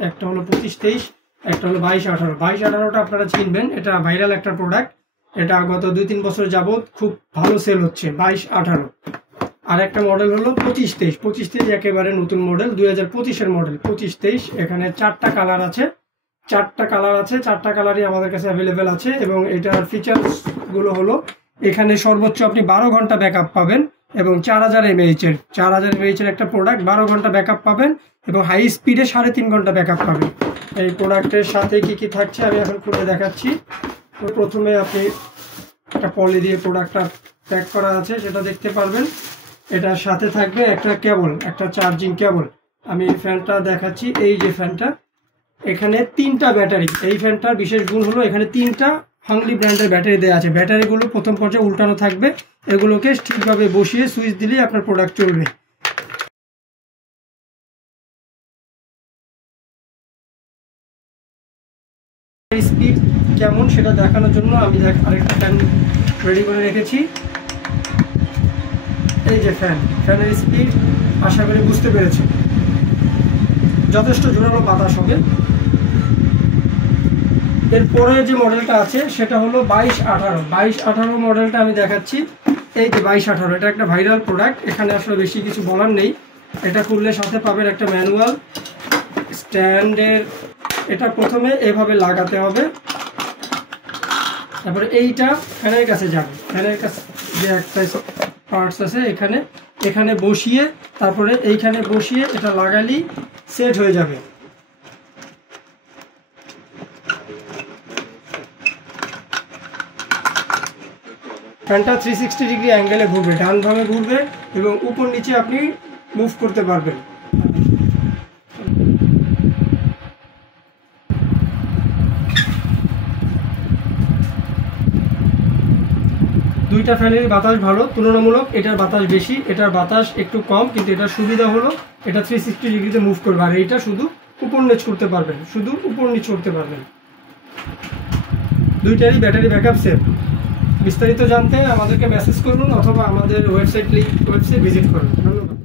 একটা হলো 25-23, একটা হলো 22-18। 22-18টা আপনারা চিনবেন, এটা ভাইরাল একটা প্রোডাক্ট। এটা গত 2-3 বছর যাবত খুব ভালো সেল হচ্ছে 22-18। আর একটা মডেল হলো 25-23। 25-23 একেবারে নতুন মডেল, 2025-এর মডেল 25-23। এখানে 4টা কালার আছে, 4টা কালারই আমাদের কাছে অ্যাভেলেবেল আছে। এবং এটার ফিচার্সগুলো হলো, এখানে সর্বোচ্চ আপনি 12 ঘন্টা ব্যাকআপ পাবেন এবং 4000 mAh এর একটা প্রোডাক্ট। 12 ঘন্টা ব্যাকআপ পাবেন এবং হাই স্পিডে 3.5 ঘন্টা ব্যাকআপ পাবেন। এই প্রোডাক্টের সাথে কি কি থাকছে আমি এখন খুলে দেখাচ্ছি। তো প্রথমে আপনি একটা পলি দিয়ে প্রোডাক্টটা প্যাক করা আছে, সেটা দেখতে পারবেন। এটার সাথে থাকবে একটা কেবল, একটা চার্জিং কেবল। আমি ফ্যানটা দেখাচ্ছি। এই যে ফ্যানটা, এখানে 3টা ব্যাটারি। এই ফ্যানটার বিশেষ গুণ হলো এখানে 3টা হাংলি ব্র্যান্ডের ব্যাটারি দেওয়া আছে। ব্যাটারিগুলো প্রথম পর্যায়ে উল্টানো থাকবে, এগুলোকে ঠিকভাবে বসিয়ে সুইচ দিলেই আপনার প্রোডাক্ট চলবে। স্পিড কেমন সেটা দেখানোর জন্য আমি আরেকটা ফ্যান রেডি করে রেখেছি। এই যে ফ্যানের স্পিড আশা করি বুঝতে পেরেছি, যথেষ্ট জোরালো বাতাস হবে। এরপরে যে মডেলটা আছে সেটা হলো 22-18। 22-18 মডেলটা আমি দেখাচ্ছি। এই যে 22-18, এটা একটা ভাইরাল প্রোডাক্ট। এখানে আসলে বেশি কিছু বলার নেই। এটা খুললে সাথে পাবেন একটা ম্যানুয়াল স্ট্যান্ডের। এটা প্রথমে এভাবে লাগাতে হবে, তারপরে এইটা ফ্যানের কাছে যাবে। ফ্যানের কাছে যে একটা পার্টস আছে এখানে বসিয়ে, তারপরে এইখানে বসিয়ে এটা লাগালেই সেট হয়ে যাবে। ফ্যানটা 360 ডিগ্রি অ্যাঙ্গেলে ঘুরবে, ডান বামে ঘুরবে এবং উপর নিচে আপনি মুভ করতে পারবেন। দুইটা ফ্যানেরই বাতাস ভালো, তুলনামূলক এটার বাতাস বেশি, এটার বাতাস একটু কম। কিন্তু এটার সুবিধা হলো এটা 360 ডিগ্রিতে মুভ করবে, আর এইটা শুধু উপর নিচ করতে পারবেন, দুইটারই ব্যাটারি ব্যাকআপ সেম। বিস্তারিত জানতে আমাদেরকে মেসেজ করুন অথবা আমাদের ওয়েবসাইট ভিজিট করুন। ধন্যবাদ।